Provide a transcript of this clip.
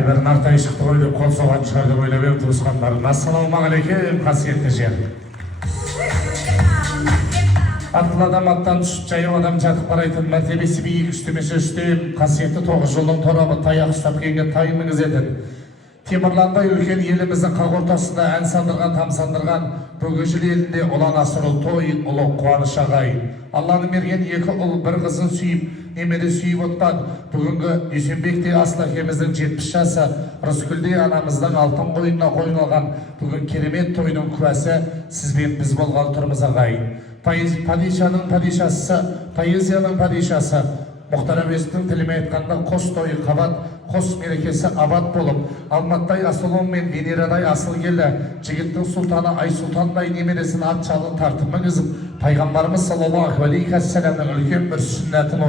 бір нартай шықты ғой деп қол соған шығар деп ойлап едім туысқандарым. Ассалаумағалейкум, қасиетті жер. Артыл адам аттан түсіп, жаяу адам жатып қарайтын, мәртебесі биік үстемесе үстем, қасиетті 9 жолдың торабы таяқ ұстап келген тай мінгізетін. Темірландай үлкен еліміздің қақ ортасында ән сандырған, тамсандырған, бөгежіл елінде ұлан асырыл той, ұлы қуаныш ағайын. Алланың берген 2 ұл бір қызын сүйіп, немере сүйіп отқан бүгінгі Дүйсенбекте асыл әкеміздің 70 жасы, Рыскүлде анамыздың алтын қойнына қойылған бүгін керемет тойының куәсі сіз бен біз болғалы тұрмыз ағайын. Падишаның падишасы, поэзияның падишасы, Мұхтар Әуезовтің тілімен айтқанда қос тойы қабат, қос мерекесі абат болып, Алматтай Асылым мен Венерадай асыл келді, жігіттің сұлтаны Айсұлтандай немересін ат жалын тартып мінгізіп, пайғамбарымыз саллаллаху алейхи вассаламның үлкен бір сүннетін